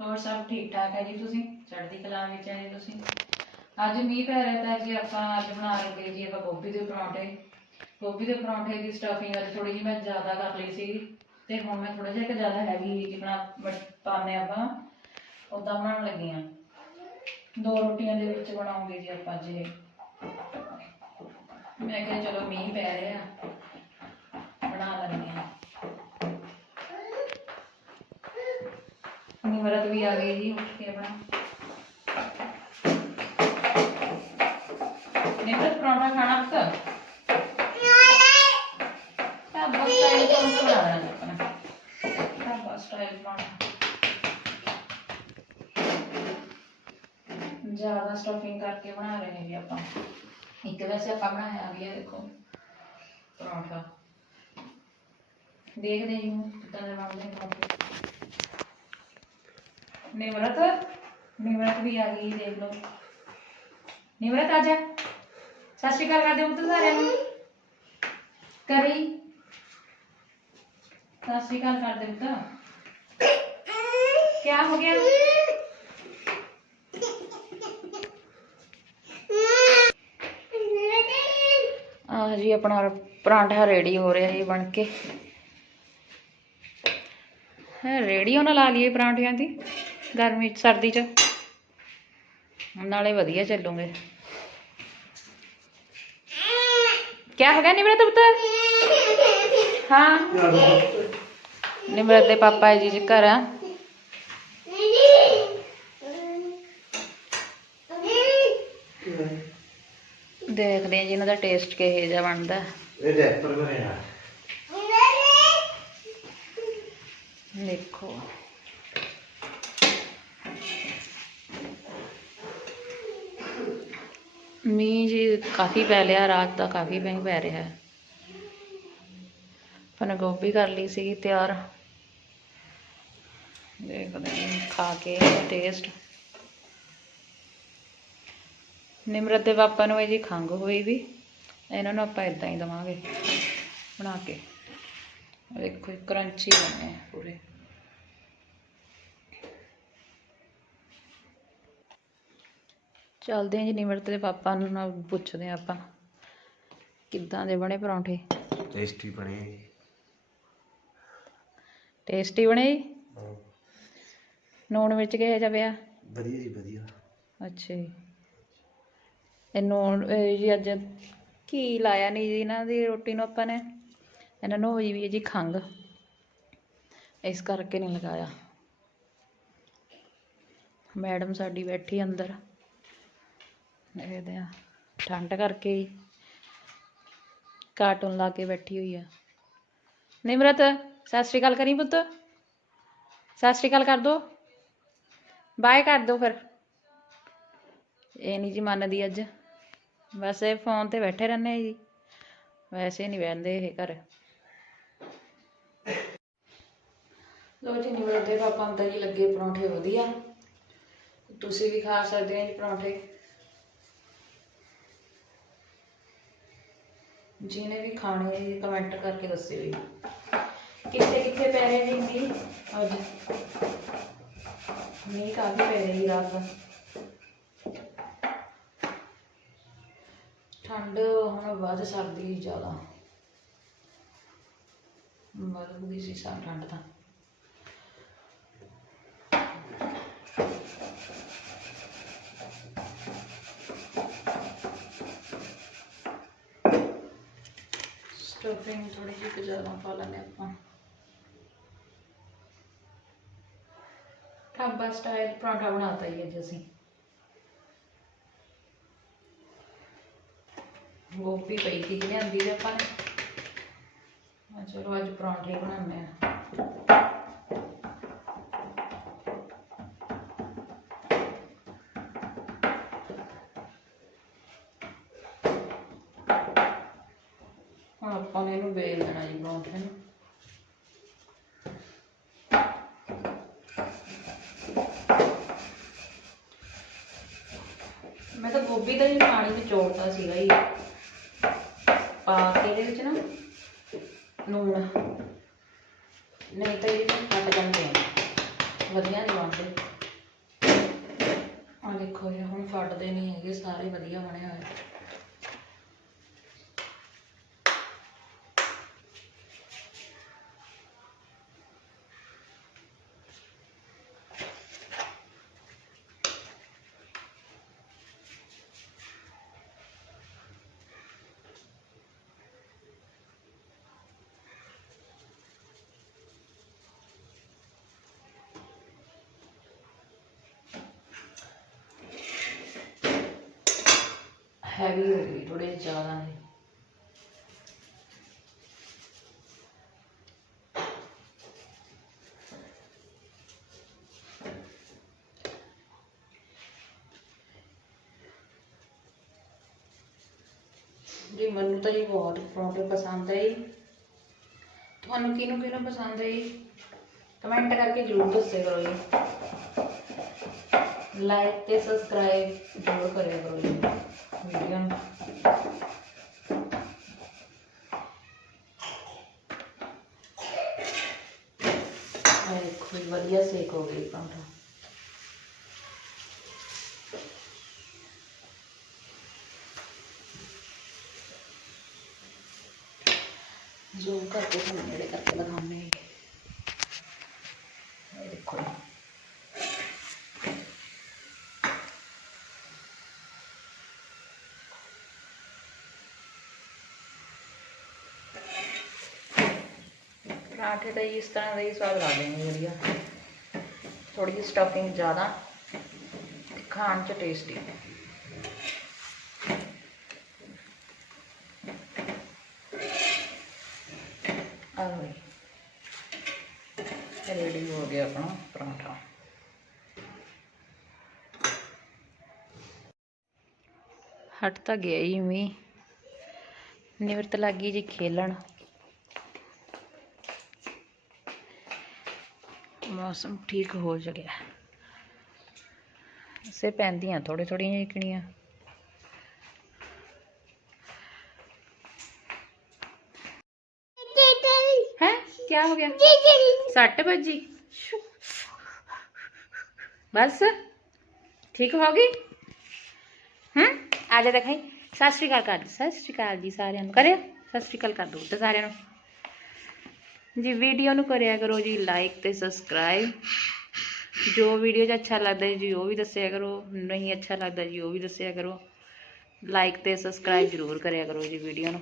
ਹੋਰ ਸਭ ਠੀਕ ਠਾਕ ਹੈ ਜੀ ਤੁਸੀਂ? ਚੜ੍ਹਦੀ ਕਲਾ ਵਿੱਚ ਹੈ ਜੀ ਤੁਸੀਂ? ਅੱਜ ਮੀਂਹ ਪੈ ਰਿਹਾ ਤਾਂ ਜੀ ਆਪਾਂ ਅੱਜ ਬਣਾ ਲੱਗੇ ਜੀ, ਆਪਾਂ ਗੋਭੀ ਦੇ ਪਰੌਂਠੇ। ਗੋਭੀ ਦੇ ਪਰੌਂਠੇ ਦੀ ਸਟਫਿੰਗ ਅੱਜ ਥੋੜੀ ਜਿਹੀ ਮੈਂ ਜ਼ਿਆਦਾ ਕਰ ਲਈ ਸੀ ਤੇ ਹੁਣ ਮੈਂ ਥੋੜਾ ਜਿਹਾ ਜ਼ਿਆਦਾ ਹੈਵੀ ਜਿਹਾ ਪਾਣੇ ਆਪਾਂ। ਉਦਾਂ ਬਣਾਉਣ ਲੱਗੀ ਆ ਦੋ ਰੋਟੀਆਂ ਦੇ ਵਿੱਚ ਬਣਾਉਂਗੇ ਜੀ ਆਪਾਂ ਜੇ। ਮੈਂ ਕਿਹਾ ਚਲੋ ਮੀਂਹ ਪੈ ਰਿਹਾ। ਬਣਾ ਲੈਂਦੇ ਆ ਨਿਮਰਤ ਵੀ ਆ ਗਈ ਜੀ ਉੱਠ ਕੇ ਆਪਣਾ ਨਿਮਰਤ ਪਰੌਂਠਾ ਖਾਣਾ ਪੁੱਤ ਢਾਬਾ ਸਟਾਈਲ ਪਰੌਂਠਾ ਬਣਾ ਲੈਣਾ ਆਪਣਾ ਢਾਬਾ ਸਟਾਈਲ ਪਰੌਂਠਾ ਜ਼ਿਆਦਾ ਸਟਫਿੰਗ ਕਰਕੇ ਬਣਾ ਰਹੇ ਨੇ ਜੀ ਆਪਾਂ ਇੱਕ ਵੈਸੇ ਆਪਾਂ ਬਣਾਇਆ ਵੀ ਹੈ ਦੇਖੋ ਪਰੌਂਠਾ ਦੇਖਦੇ ਜੀ ਹੁਣ ਕਿੱਦਾਂ ਦੇ ਬਣਦੇ ਨੇ ਪਰੌਂਠੇ ਨਿਮਰਤ ਨਿਮਰਤ ਵੀ ਆ ਗਈ ਦੇਖ ਲਓ ਨਿਮਰਤ ਆ ਜਾ ਸਤਿ ਸ਼੍ਰੀ ਅਕਾਲ ਕਰਦੇ ਪੁੱਤ ਸਾਰਿਆਂ ਨੂੰ ਕਰੀ ਸਤਿ ਸ਼੍ਰੀ ਅਕਾਲ ਕਰਦੇ ਪੁੱਤ ਕੀ ਹੋ ਗਿਆ ਆ ਜੀ ਆਪਣਾ ਗਰਮੀ ਚ ਸਰਦੀ ਚ। ਨਾਲੇ ਵਧੀਆ ਚੱਲੂਗੇ। ਕੀ ਹੋ ਗਿਆ ਨਿਮਰਤ ਪੁੱਤ? ਹਾਂ। ਨਿਮਰਤ ਦੇ ਪਾਪਾ ਜੀ ਜੀ ਘਰ ਆ। ਦੇਖਦੇ ਆ ਜੀ ਇਹਨਾਂ ਦਾ ਟੇਸਟ ਕਿਹੋ ਜਿਹਾ ਬਣਦਾ। ਇਹ ਡੈਪਰ ਬਣਿਆ ਦੇਖੋ। ਮੀਂਹ ਜੀ ਕਾਫੀ ਪੈ ਲਿਆ, ਰਾਤ ਦਾ ਕਾਫੀ ਮੀਂਹ ਪੈ ਰਿਹਾ। ਹੈ ਆਪਾਂ ਨੇ ਗੋਭੀ ਕਰ ਲਈ ਸੀਗੀ ਤਿਆਰ। ਦੇਖਦੇ ਹਾਂ, ਖਾ ਕੇ ਟੇਸਟ ਨਿਮਰਤ ਦੇ ਪਾਪਾ ਨੂੰ ਇਹ ਜੀ ਖੰਗ ਹੋਈ ਵੀ, ਇਹਨਾਂ ਨੂੰ ਆਪਾਂ ਇਦਾਂ ਹੀ ਦਵਾਂਗੇ, ਬਣਾ ਕੇ। ਦੇਖੋ ਕਰੰਚੀ ਬਣੇ ਪੂਰੇ। ਚੱਲਦੇ ਹਾਂ ਜੀ ਨਿਮਰਤ ਦੇ ਪਾਪਾ ਨੂੰ ਨਾਲ ਪੁੱਛਦੇ ਹਾਂ ਆਪਾਂ। ਕਿੱਦਾਂ ਦੇ ਬਣੇ ਪਰੌਂਠੇ? ਟੇਸਟੀ ਬਣੇ ਟੇਸਟੀ ਬਣੇ? ਜੀ ਨੂਣ ਵਿੱਚ ਕਿਹੋ ਜਿਹਾ ਪਿਆ? ਵਧੀਆ ਜੀ ਵਧੀਆ। ਅੱਛਾ ਜੀ। ਇਹ ਨੂਣ ਇਹ ਜੀ ਅੱਜ ਘੀ ਲਾਇਆ ਨਹੀਂ ਜੀ ਇਹਨਾਂ ਦੀ ਰੋਟੀ ਨੂੰ ਆਪਾਂ ਨੇ? ਇਹਨਾਂ ਨੂੰ ਹੋਈ ਵੀ ਹੈ ਜੀ ਖੰਗ ਇਸ ਕਰਕੇ ਨਹੀਂ ਲਗਾਇਆ। ਮੈਡਮ ਸਾਡੀ ਬੈਠੀ ਅੰਦਰ। ਦੇਖਦੇ ਆ। ਠੰਡ ਕਰਕੇ ਕਾਰਟੂਨ ਲਾ ਕੇ ਬੈਠੀ ਹੋਈ ਆ। ਨਿਮਰਤ, ਸਤਿ ਸ਼੍ਰੀ ਅਕਾਲ ਕਰੀ ਪੁੱਤ। ਸਤਿ ਸ਼੍ਰੀ ਅਕਾਲ ਕਰ ਦੋ। ਬਾਏ ਕਰ ਦੋ ਫਿਰ। ਇਹ ਨਹੀਂ ਜੀ ਮੰਨਦੀ ਅੱਜ। ਬਸ ਇਹ ਫੋਨ ਤੇ ਬੈਠੇ ਰਹਿੰਦੇ ਆ ਜੀ। ਵੈਸੇ ਨਹੀਂ ਬਹਿੰਦੇ ਇਹ ਘਰ। ਲੋ ਜੀ ਨਿਮਰਤ ਦੇ ਪਾਪਾ ਨੂੰ ਤਾਂ ਜੀ ਲੱਗੇ ਪਰੌਂਠੇ ਵਧੀਆ। ਤੁਸੀਂ ਵੀ ਖਾ ਸਕਦੇ ਹੋ ਜੀ ਪਰੌਂਠੇ। ਜਿਹਨੇ ਵੀ ਖਾਣੇ ਕਮੈਂਟ ਕਰਕੇ ਦੱਸਿਓ ਜੀ। ਕਿੱਥੇ ਕਿੱਥੇ ਪੈ ਰਹੇ ਨੇ ਮੀਂਹ ਅੱਜ ਮੀਂਹ ਕਾਫੀ ਪੈ ਰਹੀ ਰਾਤ ਦਾ। ਠੰਡ ਹੁਣ ਵੱਧ ਸਕਦੀ ਜ਼ਿਆਦਾ। ਵੱਧ ਗਈ ਸੀ ਸਾ ਠੰਡ ਤਾਂ। ਸਟਫਿੰਗ ਥੋੜੀ ਜਿਹੀ ਕੁ ਪਾ ਲੈਂਦੇ ਆਪਾਂ। ਢਾਬਾ ਸਟਾਈਲ ਪਰਾਂਠਾ ਬਣਾਤਾ ਹੀ ਅੱਜ ਅਸੀਂ। ਗੋਭੀ ਪਈ ਸੀ ਲਿਆਂਦੀ ਤੇ ਆਪਾਂ ਨੇ। ਚਲੋ ਅੱਜ ਪਰਾਂਠੇ ਬਣਾਉਂਦੇ ਆ ਆਪਾਂ ਨੇ ਇਹਨੂੰ ਵੇਲ ਦੇਣਾ ਜੀ ਪਰੌਂਠੇ ਨੂੰ। ਮੈਂ ਤਾਂ ਗੋਭੀ ਦਾ ਹੀ ਪਾਣੀ ਨਿਚੋੜਤਾ ਸੀਗਾ ਜੀ। ਪਾ ਕੇ ਇਹਦੇ ਵਿੱਚ ਨਾ ਨੂਣ ਨਹੀਂ ਤਾਂ ਇਹ ਫਟ ਜਾਂਦੇ ਆ ਵਧੀਆ ਨਹੀਂ ਬਣਦੇ। ਪਕਵਾਨ ਦੇਖੋ ਜੀ, ਹੁਣ ਫਟਦੇ ਨਹੀਂ ਹੈਗੇ, ਸਾਰੇ ਵਧੀਆ ਬਣੇ ਹੋਏ। ਹੈਵੀ ਹੋ ਗਈ ਥੋੜੇ ਜ਼ਿਆਦਾ ਨੇ। ਜੀ, ਮੈਨੂੰ ਤਾਂ ਜੀ ਬਹੁਤ ਪਰੌਂਠੇ ਪਸੰਦ ਹੈ ਜੀ। ਤੁਹਾਨੂੰ ਕਿਹਨੂੰ ਕਿਹਨੂੰ ਪਸੰਦ ਹੈ ਜੀ? ਕਮੈਂਟ ਕਰਕੇ ਜ਼ਰੂਰ ਦੱਸਿਆ ਕਰੋ ਜੀ। ਲਾਈਕ ਤੇ ਸਬਸਕ੍ਰਾਈਬ ਜ਼ਰੂਰ ਕਰਿਆ ਕਰੋ ਜੀ ਵੀਡੀਓ ਨੂੰ। ਦੇਖੋ ਜੀ, ਵਧੀਆ ਸੇਕ ਹੋ ਗਈ ਪਰੌਂਠਾ ਜ਼ੂਮ ਕਰਕੇ ਤੁਹਾਨੂੰ ਨੇੜੇ ਕਰਕੇ ਦਿਖਾਉਂਦੇ ਹਾਂ ਇਹ ਦੇਖੋ ਜੀ ਪਰਾਠੇ ਦਾ ਹੀ ਇਸ ਤਰ੍ਹਾਂ ਦਾ ਹੀ ਸਵਾਦ ਲਾ ਨੇ ਵਧੀਆ। ਥੋੜੀ ਜਿਹੀ ਸਟਫਿੰਗ ਜ਼ਿਆਦਾ ਖਾਣ ਚ ਟੇਸਟੀ ਆਲੂ ਰੈਡੀ ਹੋ ਗਿਆ ਆਪਣਾ ਪਰਾਂਠਾ। ਹਟ ਤਾਂ ਗਿਆ ਹੀ ਮੀ ਨਿਵਰਤ ਲੱਗੀ ਜੀ ਖੇਲਣ। ਮੌਸਮ ਠੀਕ ਹੋ ਗਿਆ ਸੇ ਪੈਂਦੀਆਂ ਥੋੜੇ ਥੋੜੀਆਂ ਜਿਹੀਆਂ ਹੈ ਕੀ ਹੋ ਗਿਆ? ਸੱਟ ਵੱਜੀ ਬਸ, ਠੀਕ ਹੋ ਗਈ? ਹੂੰ, ਆ ਜਾ ਦਿਖਾਈ ਸਤਿ ਸ਼੍ਰੀ ਅਕਾਲ ਕਰ ਸਤਿ ਸ਼੍ਰੀ ਅਕਾਲ ਜੀ ਸਾਰਿਆਂ ਨੂੰ। ਕਰਿਓ, ਸਤਿ ਸ਼੍ਰੀ ਅਕਾਲ ਕਰ ਦੋ ਤੇ ਸਾਰਿਆਂ ਨੂੰ। ਜੀ ਵੀਡੀਓ ਨੂੰ ਕਰਿਆ ਕਰੋ ਜੀ ਲਾਈਕ ਤੇ ਸਬਸਕ੍ਰਾਈਬ ਜੋ ਵੀਡੀਓ 'ਚ ਅੱਛਾ ਲੱਗਦਾ ਜੀ ਉਹ ਵੀ ਦੱਸਿਆ ਕਰੋ। ਨਹੀਂ ਅੱਛਾ ਲੱਗਦਾ ਜੀ ਉਹ ਵੀ ਦੱਸਿਆ ਕਰੋ। ਲਾਈਕ ਤੇ ਸਬਸਕ੍ਰਾਈਬ ਜ਼ਰੂਰ ਕਰਿਆ ਕਰੋ ਜੀ ਵੀਡੀਓ ਨੂੰ।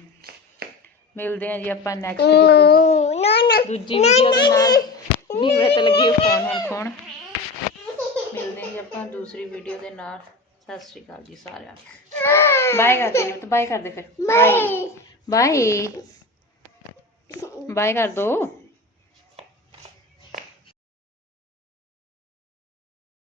ਮਿਲਦੇ ਹਾਂ ਜੀ ਆਪਾਂ ਨੈਕਸਟ ਦੂਜੀ ਵੀਡੀਓ ਦੇ ਨਾਲ। ਨਿਮਰਤ ਲੱਗੀ ਫੋਨ ਹੁਣ ਖੋਣ ਮਿਲਦੇ ਜੀ ਆਪਾਂ ਦੂਸਰੀ ਵੀਡੀਓ ਦੇ ਨਾਲ। ਸਤਿ ਸ਼੍ਰੀ ਅਕਾਲ ਜੀ ਸਾਰਿਆਂ ਨੂੰ। ਬਾਏ ਕਰਦੇ ਜੀ ਬਾਏ ਕਰਦੇ ਫਿਰ। ਬਾਏ ਬਾਏ ਬਾਏ ਕਰ ਦੋ।